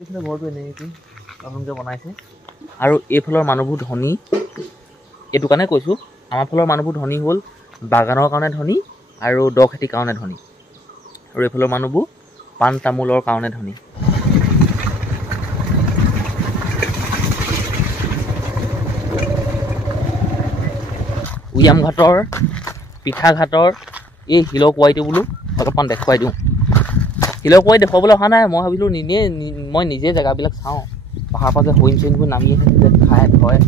এইফালে ঘৰটো এনেকৈ নতুনকৈ বনাইছে আৰু এইফালৰ মানুহবোৰ ধনী। এইটো কাৰণে কৈছোঁ, আমাৰ ফালৰ মানুহবোৰ ধনী হ'ল বাগানৰ কাৰণে ধনী আৰু দ খেতিৰ কাৰণে ধনী, আৰু এইফালৰ মানুহবোৰ পাণ তামোলৰ কাৰণে ধনী। উয়াম ঘাটৰ পিঠা ঘাটৰ এই শিলৰ কোৱাইটো বোলো অলপমান দেখুৱাই দিওঁ। শিলৰ কোৱাই দেখুৱাবলৈ অহা নাই, মই ভাবিলোঁ মই নিজে জেগাবিলাক চাওঁ। পাহাৰ পৰা যে হৰিণ চৰিণবোৰ নামি আহে যে খাই থয়,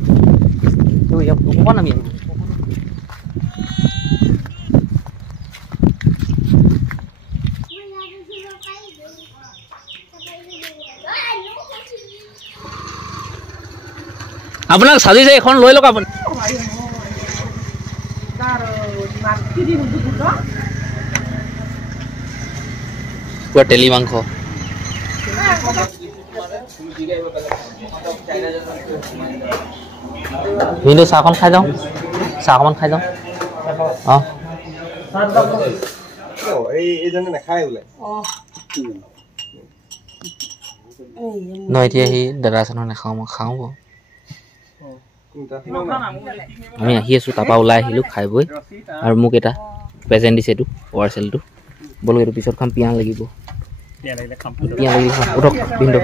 ত' ইয়াত অকণমান নামি আহিব। আপোনাক চালিছে এখন লৈ লওক আপুনি। পুৰা তেলি মাংস ভিনদেউ চাহকণ খাই যাওঁ, চাহ অকণমান খাই যাওঁ। অঁ নহয় এতিয়া সি দাদা আছে নহয়, নাখাওঁ মই খাওঁ বাৰু। আমি আহি আছোঁ, তাৰপৰা ওলাই আহিলোঁ খাই বৈ, আৰু মোক এটা প্ৰেজেণ্ট দিছে এইটো পাৰ্চেলটো। ব'লক এইটো পিছত খাম, পিয়াহ লাগিব, পিয়াহ লাগিলে খাম। উঠক ভিনদেউ,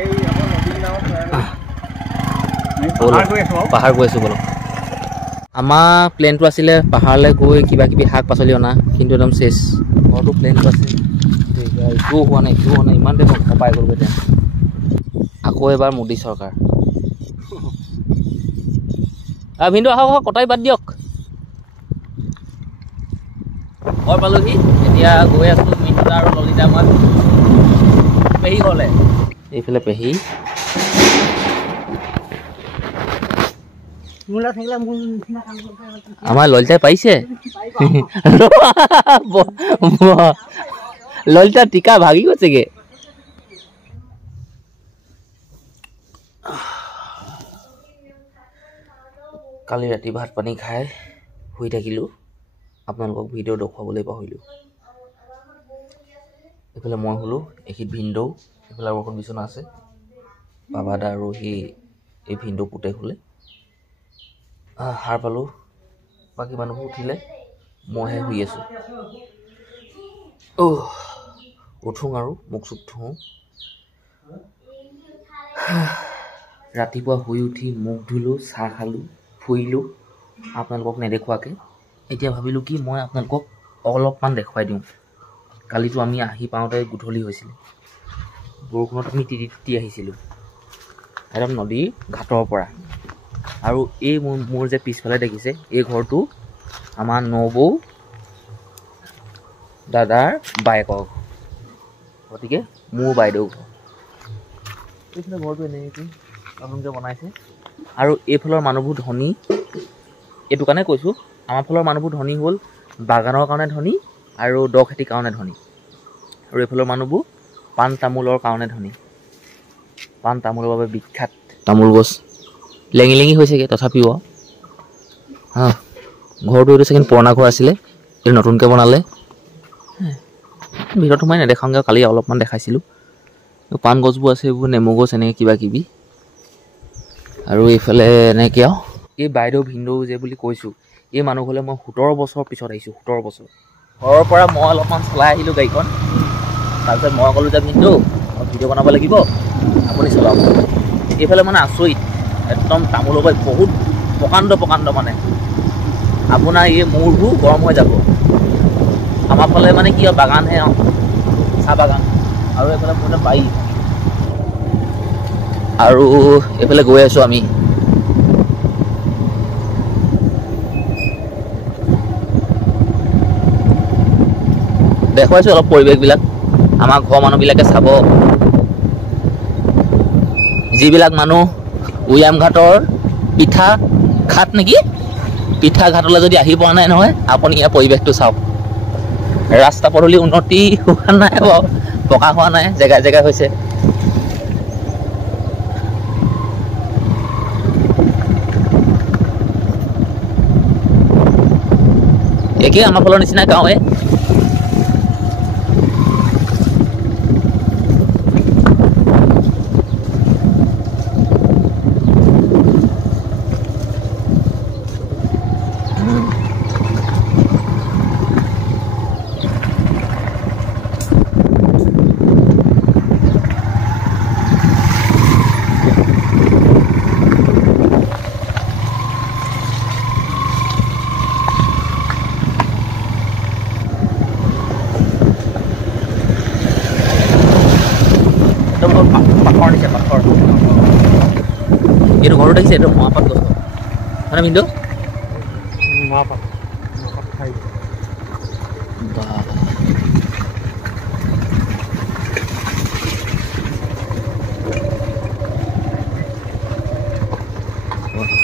পাহাৰ গৈ আছোঁ ব'লক। আমাৰ প্লেনটো আছিলে পাহাৰলৈ গৈ কিবা কিবি শাক পাচলি অনা, কিন্তু একদম চেচ। ঘৰটো প্লেনটো আছে, একো হোৱা নাই, ইমান দেৰি পাই গ'লগৈ এতিয়া। আকৌ এবাৰ মোদী চৰকাৰ। ভিনদেউ আহক, কটাই বাদ দিয়ক। ঘৰ পালোহি, এতিয়া গৈ আছোঁ মিন্টু আৰু ললিতা মই পেহী ঘৰলৈ। এইফালে পেহী, আমাৰ ললিতাই পাৰিছে। ললিতা টিকা ভাগি গৈছেগে। কালি ৰাতি ভাত পানী খাই শুই থাকিলোঁ, আপোনালোকক ভিডিঅ' দেখুৱাবলৈ পাহৰিলোঁ। এইফালে মই শুলোঁ, এইখিনিত ভিনদেউ, এইফালে আৰু এখন বিচনা আছে, বাবাদা আৰু এই ভিনদেউ পুতে শুলে। সাৰ পালোঁ, বাকী মানুহবোৰ উঠিলে, মইহে শুই আছোঁ। উঠোঁ আৰু মুখ চুখ ধুওঁ। ৰাতিপুৱা শুই উঠি মুখ ধুলোঁ, চাহ খালোঁ, ফুৰিলোঁ, আপোনালোকক নেদেখুৱাকৈ। এতিয়া ভাবিলোঁ কি মই আপোনালোকক অলপমান দেখুৱাই দিওঁ। কালিতো আমি আহি পাওঁতে গধূলি হৈছিলে, বৰষুণত আমি তিতি আহিছিলোঁ একদম নদীৰ ঘাটৰ পৰা। আৰু এই মোৰ যে পিছফালে দেখিছে, এই ঘৰটো আমাৰ নবৌ দাদাৰ বায়েকৰ, গতিকে মোৰ বাইদেউ ঘৰ। এইফালে ঘৰটো এনেকৈ নতুনকৈ বনাইছে আৰু এইফালৰ মানুহবোৰ ধনী। এইটো কাৰণে কৈছোঁ, আমাৰ ফালৰ মানুহবোৰ ধনী হ'ল বাগানৰ কাৰণে ধনী আৰু দ খেতিৰ কাৰণে ধনী, আৰু এইফালৰ মানুহবোৰ পাণ তামোলৰ কাৰণে ধনী। পাণ তামোলৰ বাবে বিখ্যাত, তামোল গছ লেঙি লেঙি হৈছেগৈ তথাপিও। ঘৰটো এইটো চাগে পুৰণা ঘৰ আছিলে, এইটো নতুনকৈ বনালে। ভিতৰত সোমাই নেদেখাওঁগৈ, কালি অলপমান দেখাইছিলোঁ। পাণ গছবোৰ আছে, এইবোৰ নেমু গছ, এনেকৈ কিবা কিবি। আৰু এইফালে এনেকৈ আৰু এই বাইদেউ ভিনদেউ যে বুলি কৈছোঁ, এই মানুহ ঘৰলৈ মই 17 বছৰ পিছত আহিছোঁ। 17 বছৰ ঘৰৰ পৰা মই অলপমান চলাই আহিলোঁ গাড়ীখন। তাৰপিছত মই ক'লোঁ যে ভিনদেউ মই ভিডিঅ' বনাব লাগিব, আপুনি চলাওক। এইফালে মানে আচৰিত, একদম তামোলৰ পৰা বহুত প্ৰকাণ্ড মানে আপোনাৰ এই মূৰবোৰ গৰম হৈ যাব। আমাৰ ফালে মানে কি হয়, বাগানহে, চাহ বাগান, আৰু এইফালে মোৰ বাৰী। আৰু এইফালে গৈ আছোঁ আমি। দেখুৱাইছোঁ অলপ পৰিৱেশবিলাক, আমাৰ ঘৰৰ মানুহবিলাকে চাব। যিবিলাক মানুহ উয়াম ঘাটৰ পিঠা ঘাট নেকি, পিঠা ঘাটলৈ যদি আহি পোৱা নাই নহয়, আপুনি ইয়াৰ পৰিৱেশটো চাওক। ৰাস্তা পদূলি উন্নতি হোৱা নাই বাৰু, পকা হোৱা নাই, জেগাই জেগাই হৈছে। একেই আমাৰ ফালৰ নিচিনা গাঁৱে। পাথৰ দিছে পাথৰ এইটো ঘৰত আহিছে এইটো মহাপাত গছ হয়নে ভিন্দু মহাপাত খাই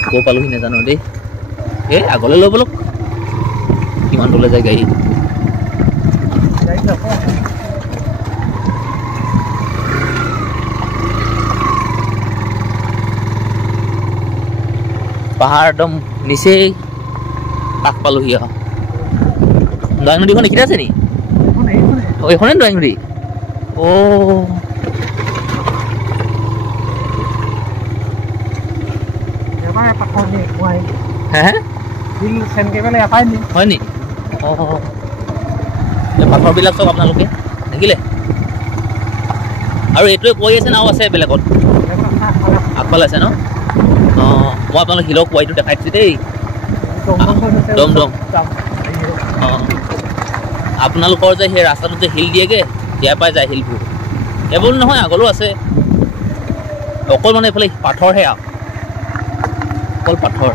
ক পালোহি নাজানো দেই এই আগলৈ লৈ বলক কিমান দূৰলৈ যায় গাড়ী পাহাৰ একদম নিচেই কাষ পালোহি আৰু দৈং নদীখন দেখিতে আছে নি এইখনে দৈং নদী হয় নি পাথৰবিলাক চব আপোনালোকে দেখিলে আৰু এইটোৱে কৈ আছে নাও আছে বেলেগত আগফালে আছে ন মই আপোনালোক শিলৰ কোৱাইটো দেখাই দিছোঁ দেই দম দম আপোনালোকৰ যে সেই ৰাস্তাটোত যে শিল দিয়েগৈ ইয়াৰ পৰাই যায় শিলবোৰ এইবোৰ নহয় আগলৈও আছে অকল মানে এইফালে পাথৰহে অকল পাথৰ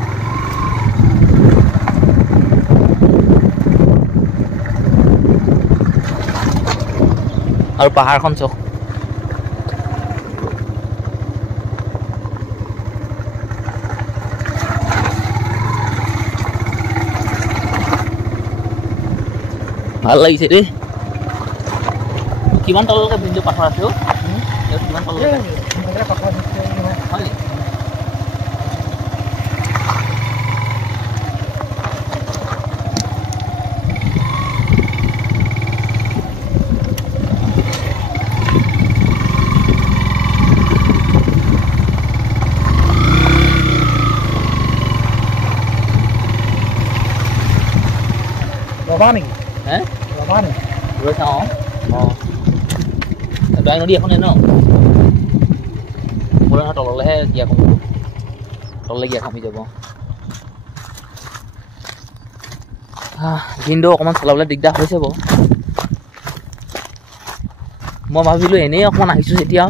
আৰু পাহাৰখন চাওক ভাল লাগিছে দেই কিমান তললৈকে বিন্দু পাথৰ আছে কিমান তললৈকে হয় ৰবা নেকি হে ৰবা নেকি ৰৈ চাওঁ দৈং নদী এখনে ন মোৰ তললৈহে গিয়া কমি তললৈ গিয়া কমি যাব ভিনদেউ অকণমান চলাবলৈ দিগদাৰ হৈছে বাৰু মই ভাবিলোঁ এনেই অকণমান আহিছোঁ যেতিয়া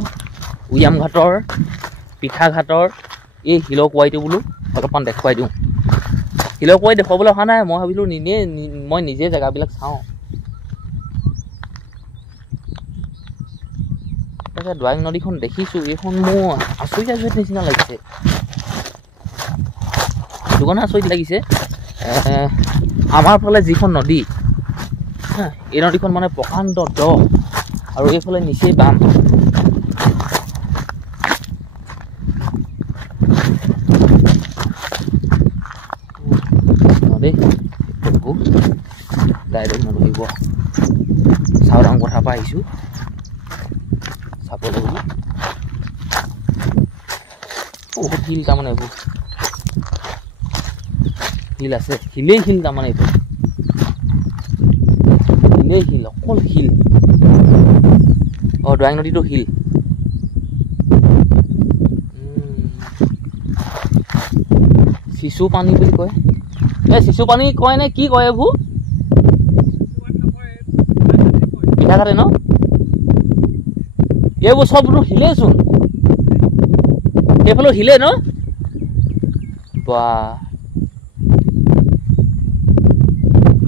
উয়াম ঘাটৰ পিঠা ঘাটৰ এই শিলৰ কোৱাইটো বোলো অলপমান দেখুৱাই দিওঁ শিলৰ কোৱাই দেখুৱাবলৈ অহা নাই মই ভাবিলোঁ মই নিজে জেগাবিলাক চাওঁ তাকে দৈং নদীখন দেখিছোঁ এইখন মোৰ আচৰিত নিচিনা লাগিছে সেইটো কাৰণে আচৰিত লাগিছে আমাৰ ফালে যিখন নদী এই নদীখন মানে প্ৰকাণ্ড দ আৰু এইফালে নিচেই বাম দেই ডাইৰেক্ট নদহিব চাওদাং পথাৰৰ পৰা আহিছোঁ চাবলৈ বুলি বহুত শিল তাৰমানে এইবোৰ শিল আছে শিলেই শিল তাৰমানে এইবোৰ শিলেই শিল অকল শিল দৈং নদীটো শিল শিশু পানী বুলি কয় এই শিশু পানী কয় নে কি কয় এইবোৰ পিঠা ঘাটে ন এইবোৰ চবটো শিলেইচোন এইফালেও শিলে ন বা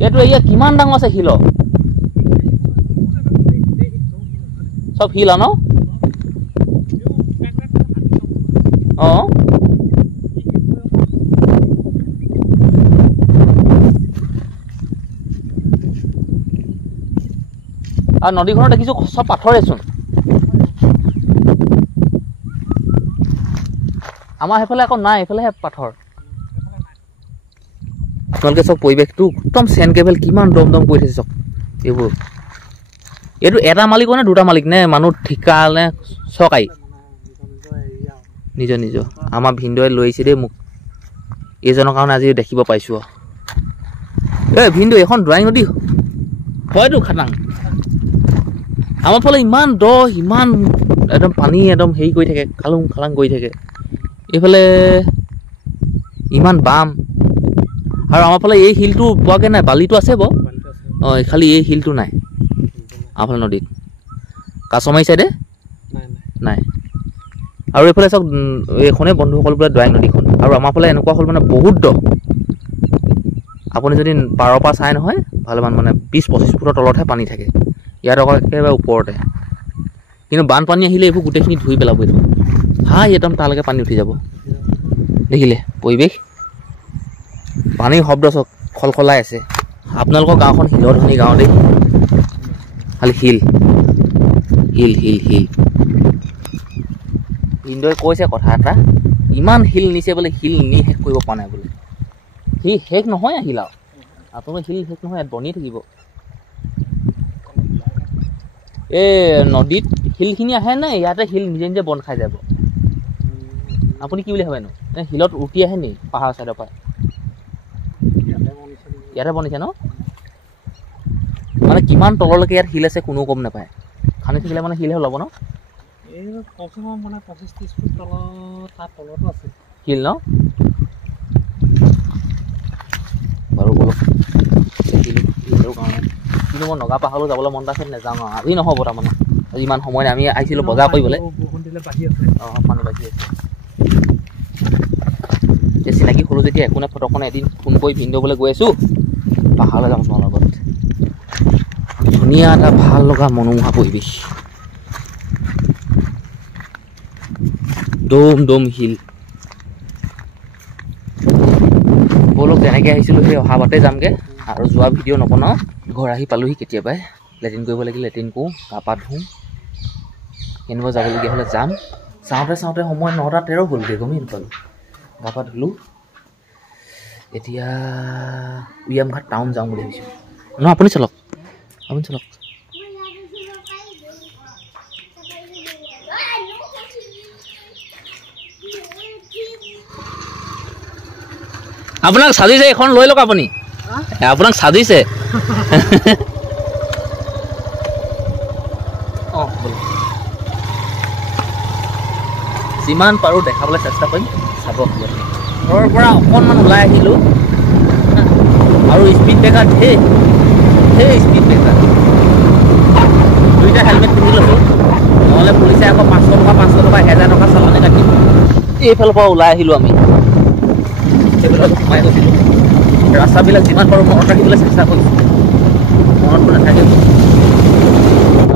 এইটো এয়া কিমান ডাঙৰ আছে শিল চব শিল ন আৰু নদীখনত দেখিছোঁ চব পাথৰেচোন আমাৰ সেইফালে আকৌ নাই এইফালেহে পাথৰ আপোনালোকে চব পৰিৱেশটো একদম চেন কেবল কিমান দম দম কৰি থৈছে চব এইবোৰ এইটো এটা মালিকৰ নে দুটা মালিক নে মানুহ ঠিকা নে চৰকাৰী নিজৰ নিজৰ আমাৰ ভিনদেউৱে লৈ আহিছে দেই মোক এইজনৰ কাৰণে আজি দেখিব পাইছোঁ এই ভিনদেউ এখন দৈং নদী হয়তো খাটাং আমাৰ ফালে ইমান দ ইমান একদম পানী একদম হেৰি কৰি থাকে খালুং খালাং কৰি থাকে এইফালে ইমান বাম আৰু আমাৰ ফালে এই শিলটো পোৱাগৈ নাই বালিটো আছে বাৰু খালি এই শিলটো নাই আমাৰ ফালে নদীত কাছমাৰী চাইডে নাই আৰু এইফালে চাওক এইখনেই বন্ধুসকল বোলে দৈয়াং নদীখন আৰু আমাৰ ফালে এনেকুৱা হ'ল মানে বহুত দ আপুনি যদি পাৰৰ পৰা চাই নহয় ভালেমান মানে 20-25 ফুটৰ তলতহে পানী থাকে ইয়াত আকৌ একেবাৰে ওপৰতে কিন্তু বানপানী আহিলে এইবোৰ গোটেইখিনি ধুই পেলাব এইটো হাই একদম তালৈকে পানী উঠি যাব দেখিলে পৰিৱেশ পানীৰ শব্দ চক খলখলাই আছে আপোনালোকৰ গাঁওখন শিলধনী গাঁও দেই খালি শিল শিল শিল শিল ইন্দই কৈছে কথা এটা ইমান শিল নিছে বোলে শিল নি শেষ কৰিব পৰা নাই বোলে সি শেষ নহয় আহিল আৰু আপোনালোকৰ শিল শেষ নহয় ইয়াত বনি থাকিব এই নদীত শিলখিনি আহে নে ইয়াতে শিল নিজে নিজে বন খাই যাব আপুনি কি বুলি ভাবেনো শিলত উটি আহে নি পাহাৰ চাইডৰ পৰা ইয়াতে বনিছে ন মানে কিমান তললৈকে ইয়াত শিল আছে কোনো গম নাপায় খান্দি থাকিলে মানে শিলহে ওলাব ন মানে 25-30 ফুট তলত তাৰ তলতো আছে শিল ন বাৰু বলক শিলৰ কাৰণে কিন্তু মই নগা পাহাৰলৈ যাবলৈ মন আছে নাযাওঁ আৰু আজি নহ'ব তাৰমানে আজি ইমান সময় নাই আমি আহিছিলোঁ বজাৰ কৰিবলৈ অঁ মানুহ বাঢ়ি আছে এতিয়া চিনাকি হ'লোঁ যেতিয়া একো নাই ফটোখন এদিন ফোন কৰি ভিন্দিবলৈ গৈ আছোঁ পাহাৰলৈ যাম তোমাৰ লগত ধুনীয়া এটা ভাল লগা মনোমোহা পৰিৱেশ দম দম শিল বলক যেনেকৈ আহিছিলোঁ সেই অহা বাটে যামগৈ আৰু যোৱা ভিডিঅ' নবনাওঁ ঘৰ আহি পালোহি কেতিয়াবাই লেট্ৰিন কৰিব লাগিলে লেট্ৰিন কৰোঁ গা পা ধুওঁ কেনিবা যাবলগীয়া হ'লে যাম চাওঁতে চাওঁতে সময় 9:13 হ'লগৈ গমেই নাপালোঁ গা পা ধুলোঁ এতিয়া উয়ামঘাট টাউন যাওঁ বুলি ভাবিছোঁ নহয় আপুনি চলক আপোনাক সাজিছে এখন লৈ লওক আপুনি আপোনাক সাজিছে অঁ যিমান পাৰোঁ দেখাবলৈ চেষ্টা কৰিম চাব ঘৰৰ পৰা অকণমান ওলাই আহিলোঁ আৰু স্পীড ব্ৰেকাৰ ঢেৰ স্পীড ব্ৰেকাৰ দুইটা হেলমেট পিন্ধি লৈছোঁ নহ'লে পুলিচে আকৌ 500 টকা 1000 টকা চালানে কাটিব এইফালৰ পৰা ওলাই আহিলোঁ আমি সেইবিলাক সোমাই গৈছিলোঁ ৰাস্তাবিলাক যিমান পাৰোঁ মনত ৰাখিবলৈ চেষ্টা কৰিছোঁ মনতটো নাথাকে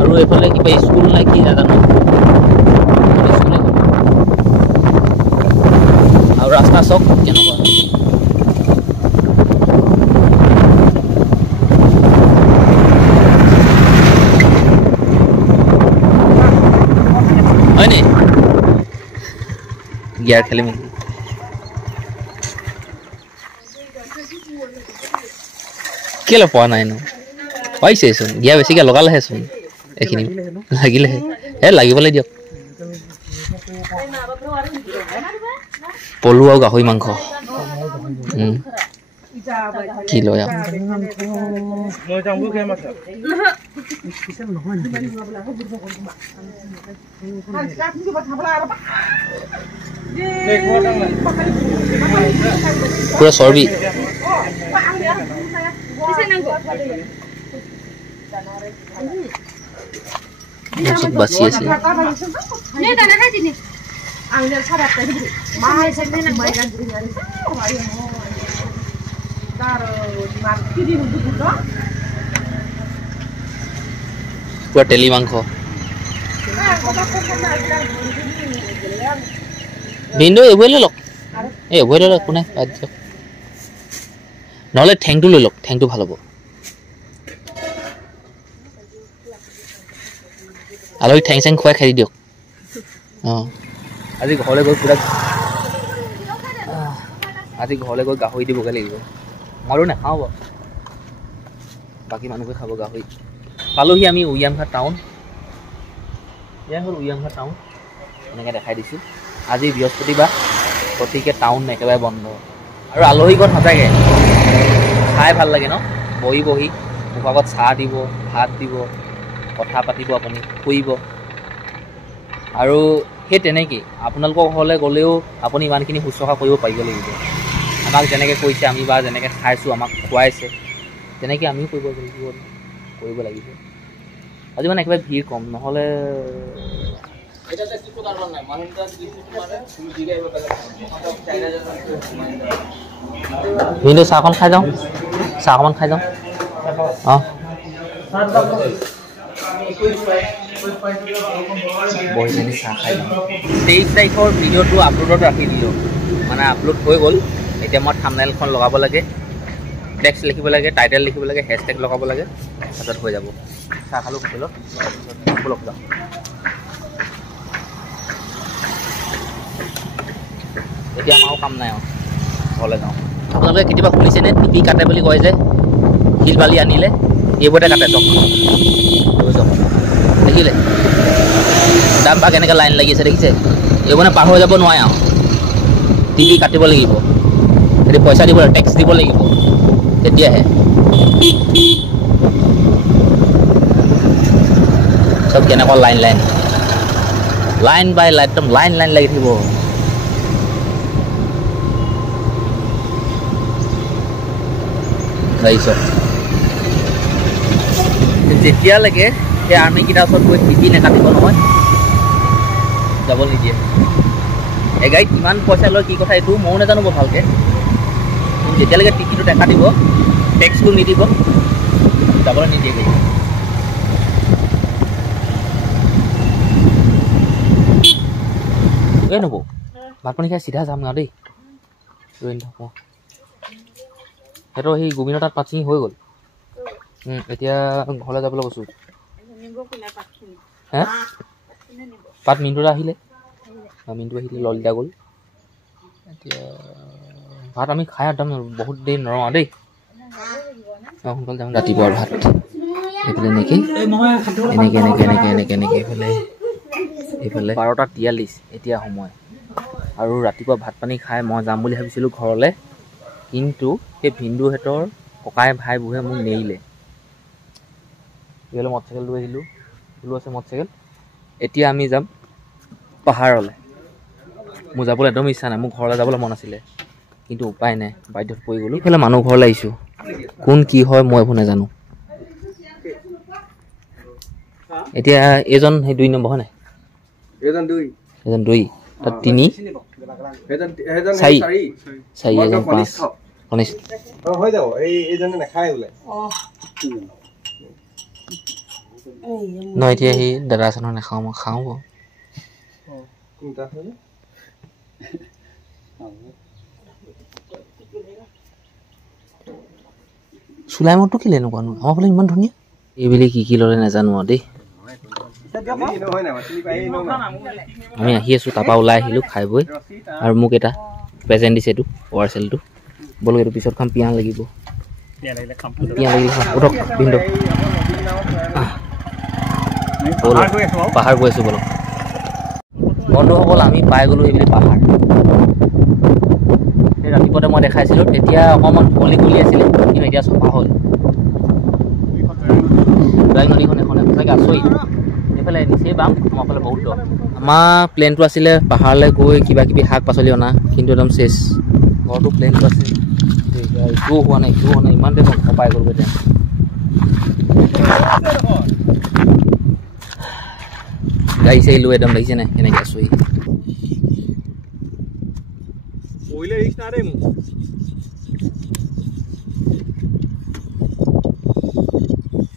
আৰু এইফালে কিবা স্কুল নে কি নাজানো স্কুলে আৰু ৰাস্তা চাওক কেনেকুৱা হয়নি গিয়াৰ খেলি মেলি কেলৈ পোৱা নাই নো পাইছেচোন গিয়া বেছিকৈ লগালেহেচোন এইখিনি লাগিলেহে লাগিবলৈ দিয়ক পলু আৰু গাহৰি মাংস কি লয় পুৰা চৰ্বি বাচি আছে পুৰা তেলি মাংস ভিন্দু এইবোৰে লৈ লওক এইবোৰে লৈ লওক কোনে নহ'লে ঠেংটো লৈ লওক ঠেংটো ভাল হ'ব আলহীক ঠেং চেং খুৱাই খাই দিয়ক অঁ আজি ঘৰলৈ গৈ গাহৰি দিবগৈ লাগিব মইতো নাখাওঁ বাৰু বাকী মানুহে খাব গাহৰি পালোহি আমি উয়ামঘাট টাউন এয়া হ'ল উয়ামঘাট টাউন এনেকৈ দেখাই দিছোঁ আজি বৃহস্পতিবাৰ গতিকে টাউন একেবাৰে বন্ধ আৰু আলহী ঘৰত সঁচাকৈ খাই ভাল লাগে ন বহি মুখৰ আগত চাহ দিব ভাত দিব কথা পাতিব আপুনি শুইব আৰু সেই তেনেকেই আপোনালোকৰ ঘৰলৈ গ'লেও আপুনি ইমানখিনি শুশ্ৰূষা কৰিব পাৰিব লাগিব আমাক যেনেকৈ কৈছে আমি বা যেনেকৈ খাইছোঁ আমাক খুৱাইছে তেনেকৈ আমিও কৰিব লাগিব আজি মানে একেবাৰে ভিৰ কম নহ'লে ভিনদেউ চাহখন খাই যাওঁ চাহ অকণমান খাই যাওঁ অঁ বহিজনী চাহ খাই যাওঁ 23 তাৰিখৰ ভিডিঅ'টো আপলোডত ৰাখি দিলোঁ মানে আপলোড হৈ গ'ল এতিয়া মই থাম্বনেইলখন লগাব লাগে টেক্সট লিখিব লাগে টাইটেল লিখিব লাগে হেছটেগ লগাব লাগে তাৰপিছত হৈ যাব চাহ খালোঁ হোটেলত ব'লক যাওঁ এতিয়া আমাৰো কাম নাই আৰু ঘৰলৈ যাওঁ আপোনালোকে কেতিয়াবা শুনিছেনে টিপি কাটে বুলি কয় যে শিল বালি আনিলে এইবোৰতে কাটে চব চব দেখিলে দাম বা কেনেকৈ লাইন লাগি আছে দেখিছে এইবোৰ মানে পাৰ হৈ যাব নোৱাৰে আৰু টিপি কাটিব লাগিব সেইটো পইচা দিব লাগিব টেক্স দিব লাগিব তেতিয়াহে চব কেনেকুৱা লাইন লাইন লাইন বাই লাইন একদম লাইন লাইন লাগি থাকিব যেতিয়ালৈকে সেই আৰ্মিকেইটাৰ ওচৰত গৈ টিপি নেকাটিব নহয় যাব নিদিয়ে এগাড়ীত কিমান পইচা লয় কি কথা এইটো ময়ো নাজানো বৰ ভালকৈ যেতিয়ালৈকে টিপিটো নেকাটিব টেক্সটো নিদিব যাবলৈ নিদিয়ে গাড়ী এই নবৌ ভাত পানী খাই চিধা যাম আৰু দেই ৰৈ নাথাকোঁ সিহঁতৰ সেই গোবিন্দৰ তাত পাত ছিঙি হৈ গ'ল এতিয়া ঘৰলৈ যাবলৈ কৈছোঁ হে পাত মিনটোৰে আহিলে মিনটো আহিলে ললিতা গ'ল এতিয়া ভাত আমি খাই একদম বহুত দেৰি নৰওঁ দেই অঁ সোনকালে যাম ৰাতিপুৱাৰ ভাত এইফালে এনেকৈ এনেকৈ এনেকৈ এনেকৈ এনেকৈ এনেকৈ এইফালে এইফালে 12:43 এতিয়া সময় আৰু ৰাতিপুৱা ভাত পানী খাই মই যাম বুলি ভাবিছিলোঁ ঘৰলৈ কিন্তু সেই ভিনদেউহঁতৰ ককাই ভাইবোৰে মোক নেৰিলে এইফালে মটৰচাইকেল লৈ আহিলোঁ বোলো আছে মটৰচাইকেল এতিয়া আমি যাম পাহাৰলৈ মোৰ যাবলৈ একদম ইচ্ছা নাই মোৰ ঘৰলৈ যাবলৈ মন আছিলে কিন্তু উপায় নাই বাধ্যত পৰি গ'লোঁ সেইফালে মানুহ ঘৰলৈ আহিছোঁ কোন কি হয় মই এইবোৰ নাজানো এতিয়া এইজন সেই 2 নম্বৰ হয় নাই এজন 2 তাত 3 4 এজন 5 হৈ যাব এইজনে নাখায় বোলে নহয় এতিয়া সেই দাদা আছে নহয় নাখাওঁ মই খাওঁ বাৰু চুলাই মদটো কেলৈ এনেকুৱানো আমাৰ ফালে ইমান ধুনীয়া এইবেলি কি ল'লে নাজানো আৰু দেই আমি আহি আছোঁ তাৰপৰা ওলাই আহিলোঁ খাই বৈ আৰু মোক এটা প্ৰেজেণ্ট দিছে এইটো পাৰ্চেলটো বলক এইটো পিছত খাম পিঁয়াজ লাগিব পিঁয়াজ লাগিলে খাম উঠক ভিনদেউ পাহাৰ গৈ আছোঁ বলক বন্ধুসকল আমি পাই গ'লোঁ সেইবুলি পাহাৰ সেই ৰাতিপুৱাতে মই দেখাইছিলোঁ তেতিয়া অকণমান কলি আছিলে কিন্তু এতিয়া চফা হ'ল নদীখন এখন সঁচাকৈ আচৰিত এইফালে নিচেই বাম আমাৰ ফালে বহুত দ আমাৰ প্লেনটো আছিলে পাহাৰলৈ গৈ কিবা কিবি শাক পাচলি অনা কিন্তু একদম চেচ ঘৰটো প্লেনটো আছে ইটোও হোৱা নাই ইমান দেৰি পাই গ'লগৈ এতিয়া গাড়ী চাড়ী লৈ একদম লাগিছে নাই কেনেকৈ আচৰি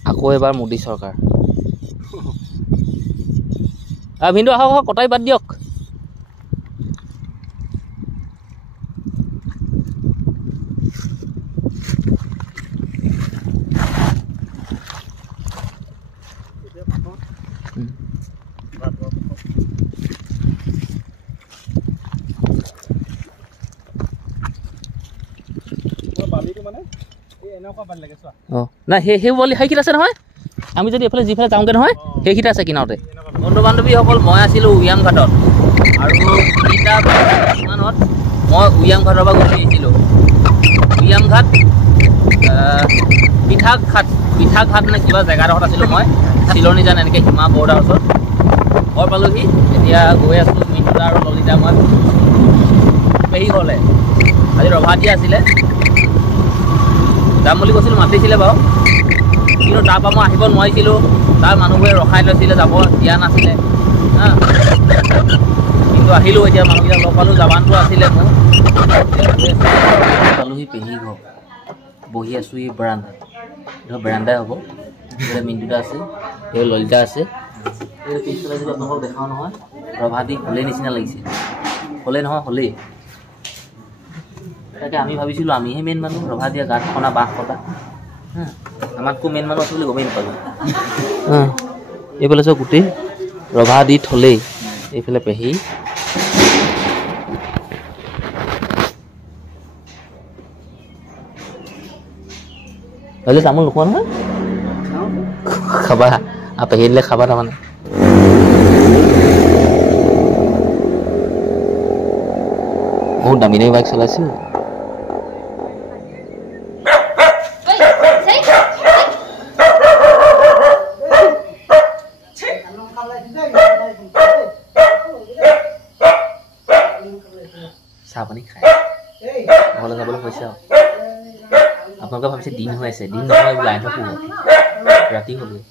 আকৌ এবাৰ মোদী চৰকাৰ ভিনদেউ আহক কটাই বাদ দিয়ক নাই সেই বলি সেইকেইটা আছে নহয় আমি যদি এইফালে যিফালে যাওঁগৈ নহয় সেইকেইটা আছে কিনাৰতে বন্ধু বান্ধৱীসকল মই আছিলোঁ উয়াম ঘাটত আৰু 3:00 মই উয়াম ঘাটৰ পৰা গুচি আহিছিলোঁ উয়াম ঘাট পিঠাঘাট নে কিবা জেগাডোখৰত আছিলোঁ মই চিলনী যান এনেকৈ সীমা বৰ্ডাৰ ওচৰত ঘৰ পালোহি এতিয়া গৈ আছোঁ মিনটা আৰু ললিতা মই পেহী ঘৰলৈ আজি ৰভা দিয়া আছিলে যাম বুলি কৈছিলোঁ মাতিছিলে বাৰু কিন্তু তাৰপৰা মই আহিব নোৱাৰিছিলোঁ তাৰ মানুহবোৰে ৰখাই লৈছিলে যাব দিয়া নাছিলে কিন্তু আহিলোঁ এতিয়া মানুহবিলাক লগ পালোঁ জাবানটো আছিলে মোৰ পালোহি পেহী ঘৰ বহি আছোঁ এই বাৰান্দাত ধৰক বাৰান্দাই হ'ব এতিয়া মিণ্টুদা আছে এই ললিতা আছে এই পিছফালে যদি আপোনালোকক দেখাওঁ নহয় ৰভা দি হ'লেই নিচিনা লাগিছে হ'লেই নহয় হ'লেই তাকে আমি ভাবিছিলোঁ আমিহে মেইন মানুহ ৰভা দিয়া গাঁত খনা বাঁহ কটা আমাতকৈ মেইন মানুহ আছে বুলি গমেই নাপালোঁ এইফালে চব গোটেই ৰভা দি থ'লেই এইফালে পেহী হ'লে তামোল নোখোৱা নহয় খাবা আৰু পেহী দিলে খাবা তাৰমানে বহুত দামী দামী বাইক চলাইছোঁ চাহ পানী খাই ঘৰলৈ যাবলৈ হৈছে আৰু আপোনালোকে ভাবিছে দিন হৈ আছে দিন নহয় এইবোৰ লাইন থাকোঁ ৰাতি হ'লেই